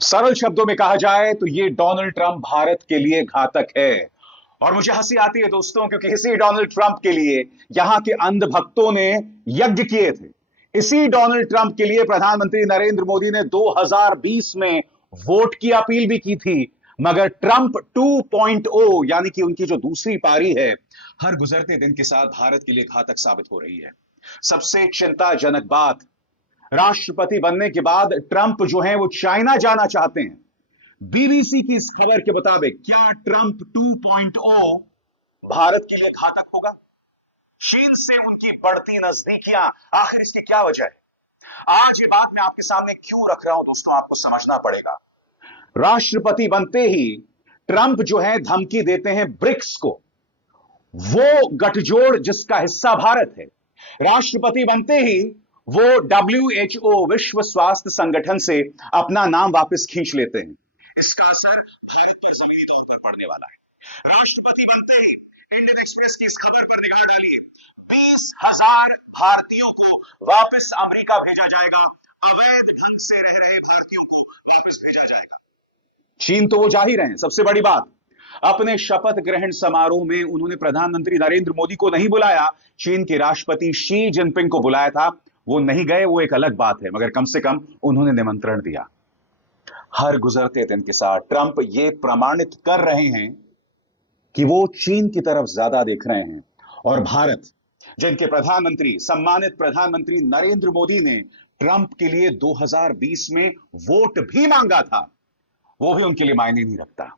सरल शब्दों में कहा जाए तो ये डोनाल्ड ट्रंप भारत के लिए घातक है। और मुझे हंसी आती है दोस्तों, क्योंकि इसी डोनाल्ड ट्रंप के लिए यहां के अंधभक्तों ने यज्ञ किए थे। इसी डोनाल्ड ट्रंप के लिए प्रधानमंत्री नरेंद्र मोदी ने 2020 में वोट की अपील भी की थी। मगर ट्रंप 2.0 यानी कि उनकी जो दूसरी पारी है, हर गुजरते दिन के साथ भारत के लिए घातक साबित हो रही है। सबसे चिंताजनक बात, राष्ट्रपति बनने के बाद ट्रंप जो है वो चाइना जाना चाहते हैं। बीबीसी की इस खबर के मुताबिक क्या ट्रंप 2.0 भारत के लिए घातक होगा? चीन से उनकी बढ़ती नजदीकियां, आखिर इसकी क्या वजह है? आज ये बात मैं आपके सामने क्यों रख रहा हूं दोस्तों, आपको समझना पड़ेगा। राष्ट्रपति बनते ही ट्रंप जो है धमकी देते हैं ब्रिक्स को, वो गठजोड़ जिसका हिस्सा भारत है। राष्ट्रपति बनते ही वो WHO विश्व स्वास्थ्य संगठन से अपना नाम वापस खींच लेते हैं। इसका असर भारत पर जमीनी तौर पर पड़ने वाला है। राष्ट्रपति बनते ही इंडियन एक्सप्रेस की इस खबर पर निगाह डालिए, 20,000 भारतीयों को वापस अमेरिका भेजा जाएगा, अवैध ढंग से रह रहे भारतीयों को वापस भेजा जाएगा। चीन तो वो जा ही रहे हैं। सबसे बड़ी बात, अपने शपथ ग्रहण समारोह में उन्होंने प्रधानमंत्री नरेंद्र मोदी को नहीं बुलाया, चीन के राष्ट्रपति शी जिनपिंग को बुलाया था। वो नहीं गए, वो एक अलग बात है, मगर कम से कम उन्होंने निमंत्रण दिया। हर गुजरते दिन के साथ ट्रंप ये प्रमाणित कर रहे हैं कि वो चीन की तरफ ज्यादा देख रहे हैं। और भारत, जिनके प्रधानमंत्री, सम्मानित प्रधानमंत्री नरेंद्र मोदी ने ट्रंप के लिए 2020 में वोट भी मांगा था, वो भी उनके लिए मायने नहीं रखता।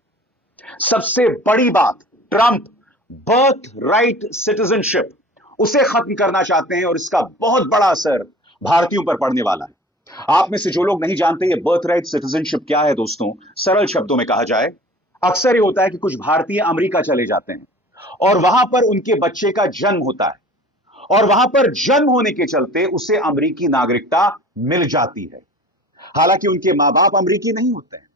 सबसे बड़ी बात, ट्रंप बर्थ राइट सिटीजनशिप उसे खत्म करना चाहते हैं और इसका बहुत बड़ा असर भारतीयों पर पड़ने वाला है। आप में से जो लोग नहीं जानते ये बर्थ राइट सिटीजनशिप क्या है दोस्तों, सरल शब्दों में कहा जाए, अक्सर ये होता है कि कुछ भारतीय अमेरिका चले जाते हैं और वहां पर उनके बच्चे का जन्म होता है और वहां पर जन्म होने के चलते उसे अमेरिकी नागरिकता मिल जाती है। हालांकि उनके मां बाप अमेरिकी नहीं होते हैं।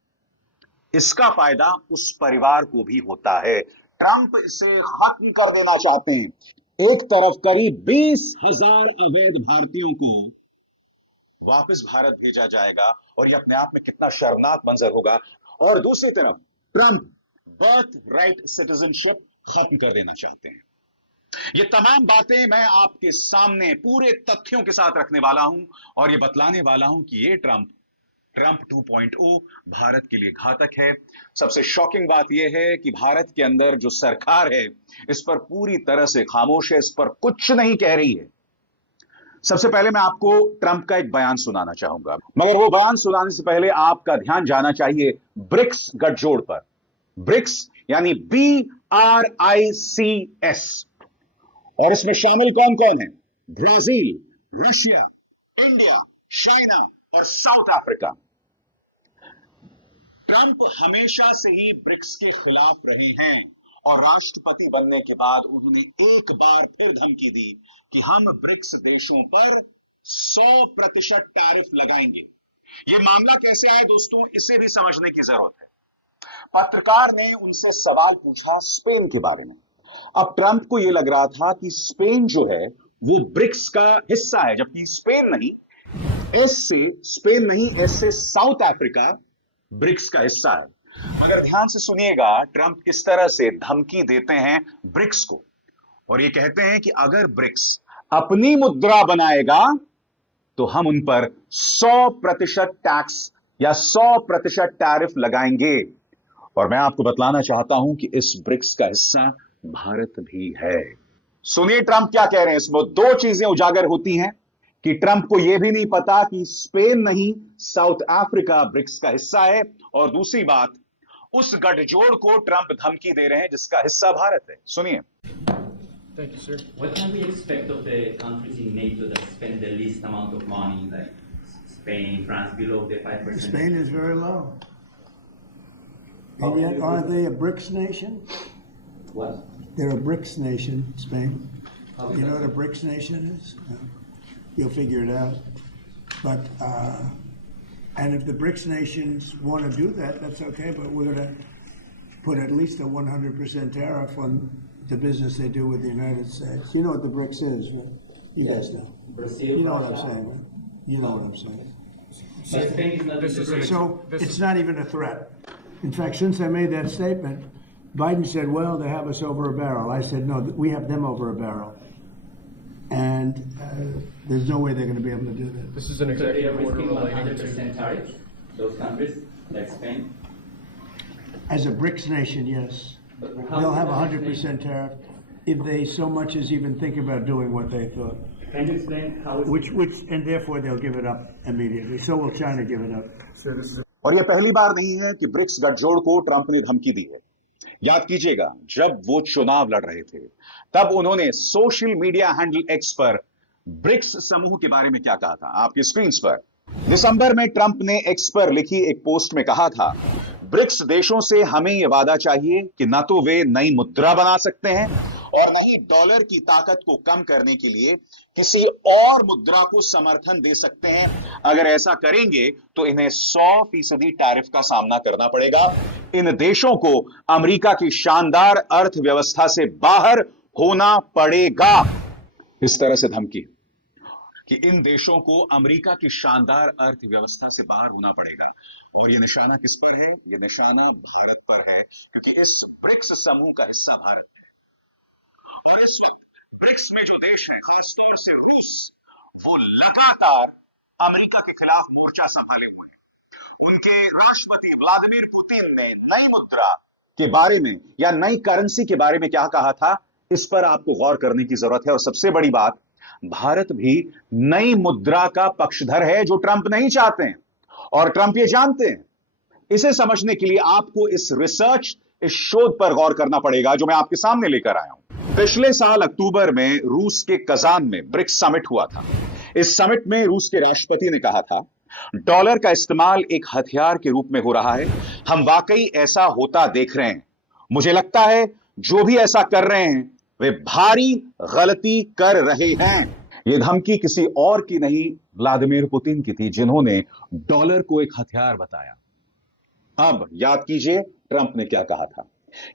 इसका फायदा उस परिवार को भी होता है। ट्रंप इसे खत्म कर देना चाहते हैं। एक तरफ करीब 20,000 अवैध भारतीयों को वापस भारत भेजा जाएगा और यह अपने आप में कितना शर्मनाक मंजर होगा, और दूसरी तरफ ट्रंप बर्थ राइट सिटीजनशिप खत्म कर देना चाहते हैं। ये तमाम बातें मैं आपके सामने पूरे तथ्यों के साथ रखने वाला हूं और ये बतलाने वाला हूं कि ये ट्रंप 2.0 भारत के लिए घातक है। सबसे शॉकिंग बात यह है कि भारत के अंदर जो सरकार है इस पर पूरी तरह से खामोश है, इस पर कुछ नहीं कह रही है। सबसे पहले मैं आपको ट्रंप का एक बयान सुनाना चाहूंगा, मगर वो बयान सुनाने से पहले आपका ध्यान जाना चाहिए ब्रिक्स गठजोड़ पर। ब्रिक्स यानी BRICS, और इसमें शामिल कौन कौन है? ब्राजील, रशिया, इंडिया, चाइना और साउथ अफ्रीका। ट्रंप हमेशा से ही ब्रिक्स के खिलाफ रहे हैं और राष्ट्रपति बनने के बाद उन्होंने एक बार फिर धमकी दी कि हम ब्रिक्स देशों पर 100% टैरिफ लगाएंगे। यह मामला कैसे आया दोस्तों, इसे भी समझने की जरूरत है। पत्रकार ने उनसे सवाल पूछा स्पेन के बारे में। अब ट्रंप को यह लग रहा था कि स्पेन जो है वो ब्रिक्स का हिस्सा है, जबकि स्पेन नहीं, एस से साउथ अफ्रीका ब्रिक्स का हिस्सा है। मगर ध्यान से सुनिएगा ट्रंप किस तरह से धमकी देते हैं ब्रिक्स को, और ये कहते हैं कि अगर ब्रिक्स अपनी मुद्रा बनाएगा तो हम उन पर 100% टैक्स या 100% टैरिफ लगाएंगे। और मैं आपको बतलाना चाहता हूं कि इस ब्रिक्स का हिस्सा भारत भी है। सुनिए ट्रंप क्या कह रहे हैं। इसमें दो चीजें उजागर होती हैं कि ट्रंप को यह भी नहीं पता कि स्पेन नहीं, साउथ अफ्रीका ब्रिक्स का हिस्सा है, और दूसरी बात, उस गठजोड़ को ट्रंप धमकी दे रहे हैं जिसका हिस्सा भारत है। सुनिए। Thank you, sir. What can we expect of the countries in NATO that spend the least amount of money, like Spain, France, below the 5%? Spain is very low. And yet, aren't they a BRICS nation? What? They're a BRICS nation, Spain. You know that? what a BRICS nation is? You'll figure it out. But, and if the BRICS nations want to do that, that's okay, but we're going to put at least a 100% tariff on the business they do with the United States. You know what the BRICS is, right? You guys know. Brazil, You know what I'm Russia. saying, right? You know what I'm saying. But Spain is not in the BRICS. So it's not even a threat. In fact, since I made that statement, Biden said, well, they have us over a barrel. I said, no, we have them over a barrel. And there's no way they're going to be able to do that. This is an So they are executive order risking relating to 100% tariffs, those countries, like Spain? As a BRICS nation, yes. But how They'll is have it a that 100% tariff if they so much as even think about doing what they thought. Can you explain how is Which, and therefore they'll give it up immediately. So will China give it up. So this is और यह पहली बार नहीं है कि BRICS गठजोड़ को Trump ने धमकी दी है। याद कीजिएगा, जब वो चुनाव लड़ रहे थे तब उन्होंने सोशल मीडिया हैंडल एक्स पर ब्रिक्स समूह के बारे में क्या कहा था, आपकी स्क्रीन पर। दिसंबर में ट्रंप ने एक्स पर लिखी एक पोस्ट में कहा था, ब्रिक्स देशों से हमें यह वादा चाहिए कि न तो वे नई मुद्रा बना सकते हैं और न ही डॉलर की ताकत को कम करने के लिए किसी और मुद्रा को समर्थन दे सकते हैं। अगर ऐसा करेंगे तो इन्हें 100% टैरिफ का सामना करना पड़ेगा। इन देशों को अमेरिका की शानदार अर्थव्यवस्था से बाहर होना पड़ेगा। इस तरह से धमकी कि इन देशों को अमेरिका की शानदार अर्थव्यवस्था से बाहर होना पड़ेगा। और ये निशाना किस पर है? ये निशाना भारत पर है, क्योंकि इस ब्रिक्स समूह का हिस्सा भारत है। और इस वक्त ब्रिक्स में जो देश है, खासतौर से रूस, वो लगातार अमेरिका के खिलाफ मोर्चा संभाले हुए हैं। उनके राष्ट्रपति व्लादिमीर पुतिन ने नई मुद्रा के बारे में या नई करेंसी के बारे में क्या कहा था, इस पर आपको गौर करने की जरूरत है। और सबसे बड़ी बात, भारत भी नई मुद्रा का पक्षधर है, जो ट्रंप नहीं चाहते हैं और ट्रंप ये जानते हैं। इसे समझने के लिए आपको इस रिसर्च, इस शोध पर गौर करना पड़ेगा जो मैं आपके सामने लेकर आया हूं। पिछले साल अक्टूबर में रूस के कजान में ब्रिक्स समिट हुआ था। इस समिट में रूस के राष्ट्रपति ने कहा था, डॉलर का इस्तेमाल एक हथियार के रूप में हो रहा है। हम वाकई ऐसा होता देख रहे हैं। मुझे लगता है जो भी ऐसा कर रहे हैं वे भारी गलती कर रहे हैं। यह धमकी किसी और की नहीं, व्लादिमीर पुतिन की थी, जिन्होंने डॉलर को एक हथियार बताया। अब याद कीजिए ट्रंप ने क्या कहा था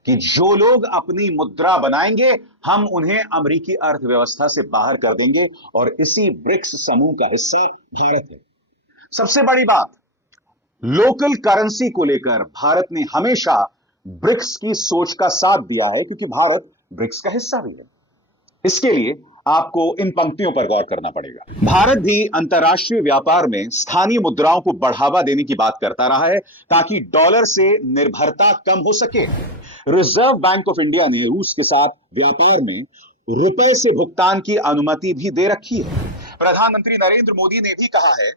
कि जो लोग अपनी मुद्रा बनाएंगे हम उन्हें अमेरिकी अर्थव्यवस्था से बाहर कर देंगे, और इसी ब्रिक्स समूह का हिस्सा भारत है। सबसे बड़ी बात, लोकल करेंसी को लेकर भारत ने हमेशा ब्रिक्स की सोच का साथ दिया है, क्योंकि भारत ब्रिक्स का हिस्सा भी है। इसके लिए आपको इन पंक्तियों पर गौर करना पड़ेगा। भारत भी अंतर्राष्ट्रीय व्यापार में स्थानीय मुद्राओं को बढ़ावा देने की बात करता रहा है, ताकि डॉलर से निर्भरता कम हो सके। रिजर्व बैंक ऑफ इंडिया ने रूस के साथ व्यापार में रुपए से भुगतान की अनुमति भी दे रखी है। प्रधानमंत्री नरेंद्र मोदी ने भी कहा है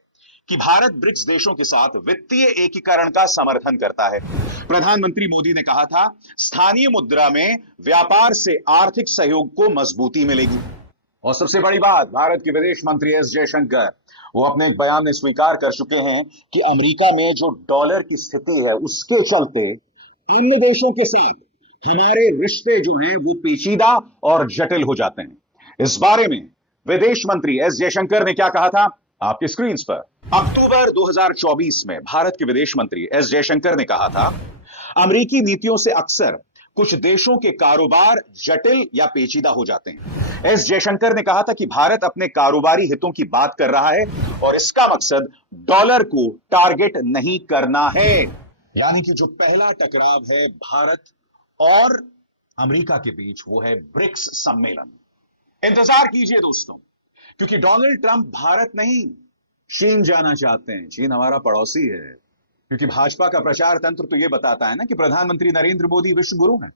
कि भारत ब्रिक्स देशों के साथ वित्तीय एकीकरण का समर्थन करता है। प्रधानमंत्री मोदी ने कहा था, स्थानीय मुद्रा में व्यापार से आर्थिक सहयोग को मजबूती मिलेगी। और सबसे बड़ी बात, भारत के विदेश मंत्री एस जयशंकर, वो अपने एक बयान में स्वीकार कर चुके हैं कि अमेरिका में जो डॉलर की स्थिति है, उसके चलते अन्य देशों के साथ हमारे रिश्ते जो हैं वो पेचीदा और जटिल हो जाते हैं। इस बारे में विदेश मंत्री एस जयशंकर ने क्या कहा था, आपकी स्क्रीन पर। अक्टूबर 2024 में भारत के विदेश मंत्री एस जयशंकर ने कहा था, अमेरिकी नीतियों से अक्सर कुछ देशों के कारोबार जटिल या पेचीदा हो जाते हैं। एस जयशंकर ने कहा था कि भारत अपने कारोबारी हितों की बात कर रहा है और इसका मकसद डॉलर को टारगेट नहीं करना है। यानी कि जो पहला टकराव है भारत और अमेरिका के बीच, वो है ब्रिक्स सम्मेलन। इंतजार कीजिए दोस्तों, क्योंकि डोनाल्ड ट्रंप भारत नहीं, चीन जाना चाहते हैं। चीन हमारा पड़ोसी है, क्योंकि भाजपा का प्रचार तंत्र तो यह बताता है ना कि प्रधानमंत्री नरेंद्र मोदी विश्व गुरु हैं।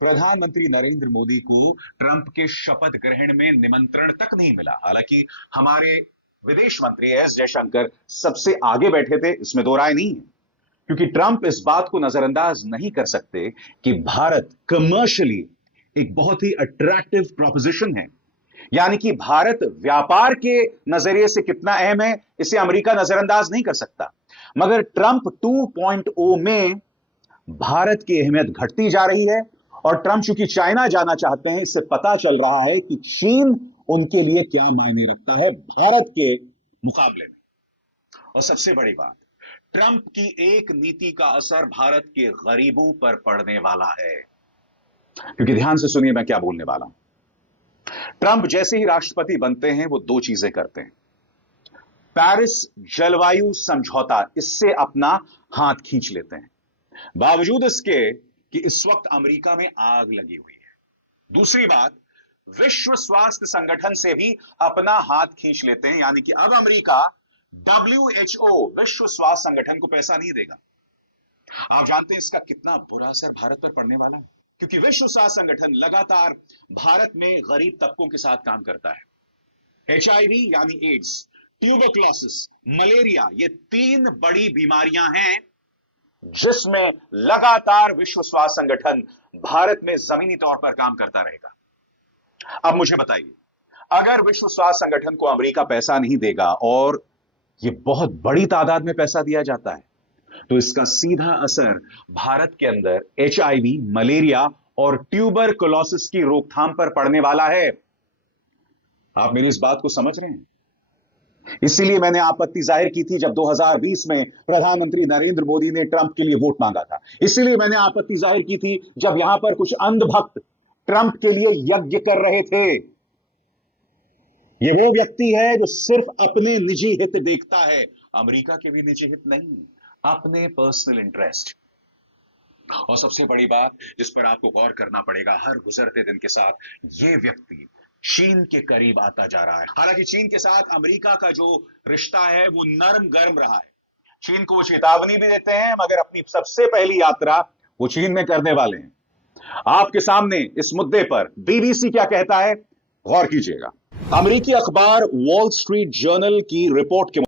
प्रधानमंत्री नरेंद्र मोदी को ट्रंप के शपथ ग्रहण में निमंत्रण तक नहीं मिला। हालांकि हमारे विदेश मंत्री एस जयशंकर सबसे आगे बैठे थे, इसमें दो राय नहीं है, क्योंकि ट्रंप इस बात को नजरअंदाज नहीं कर सकते कि भारत कमर्शियली एक बहुत ही अट्रैक्टिव प्रोपोजिशन है। यानी कि भारत व्यापार के नजरिए से कितना अहम है, इसे अमेरिका नजरअंदाज नहीं कर सकता। मगर ट्रंप 2.0 में भारत की अहमियत घटती जा रही है, और ट्रंप चूंकि चाइना जाना चाहते हैं, इससे पता चल रहा है कि चीन उनके लिए क्या मायने रखता है भारत के मुकाबले में। और सबसे बड़ी बात, ट्रंप की एक नीति का असर भारत के गरीबों पर पड़ने वाला है। क्योंकि ध्यान से सुनिए मैं क्या बोलने वाला हूं। ट्रंप जैसे ही राष्ट्रपति बनते हैं, वो दो चीजें करते हैं। पेरिस जलवायु समझौता, इससे अपना हाथ खींच लेते हैं, बावजूद इसके कि इस वक्त अमेरिका में आग लगी हुई है। दूसरी बात, विश्व स्वास्थ्य संगठन से भी अपना हाथ खींच लेते हैं, यानी कि अब अमेरिका WHO विश्व स्वास्थ्य संगठन को पैसा नहीं देगा। आप जानते हैं इसका कितना बुरा असर भारत पर पड़ने वाला है, क्योंकि विश्व स्वास्थ्य संगठन लगातार भारत में गरीब तबकों के साथ काम करता है। HIV यानी एड्स, ट्यूबरक्लोसिस, मलेरिया, ये 3 बड़ी बीमारियां हैं जिसमें लगातार विश्व स्वास्थ्य संगठन भारत में जमीनी तौर पर काम करता रहेगा। अब मुझे बताइए, अगर विश्व स्वास्थ्य संगठन को अमेरिका पैसा नहीं देगा और यह बहुत बड़ी तादाद में पैसा दिया जाता है, तो इसका सीधा असर भारत के अंदर HIV, मलेरिया और ट्यूबरकुलोसिस की रोकथाम पर पड़ने वाला है। आप मेरी इस बात को समझ रहे हैं? इसीलिए मैंने आपत्ति जाहिर की थी जब 2020 में प्रधानमंत्री नरेंद्र मोदी ने ट्रंप के लिए वोट मांगा था। इसीलिए मैंने आपत्ति जाहिर की थी जब यहां पर कुछ अंधभक्त ट्रंप के लिए यज्ञ कर रहे थे। यह वो व्यक्ति है जो सिर्फ अपने निजी हित देखता है, अमेरिका के भी निजी हित नहीं, अपने पर्सनल इंटरेस्ट। और सबसे बड़ी बात जिस पर आपको गौर करना पड़ेगा, हर गुजरते दिन के साथ यह व्यक्ति चीन के करीब आता जा रहा है। हालांकि चीन के साथ अमेरिका का जो रिश्ता है वो नरम गर्म रहा है। चीन को वो चेतावनी भी देते हैं, मगर अपनी सबसे पहली यात्रा वो चीन में करने वाले हैं। आपके सामने इस मुद्दे पर BBC क्या कहता है, गौर कीजिएगा। अमेरिकी अखबार वॉल स्ट्रीट जर्नल की रिपोर्ट के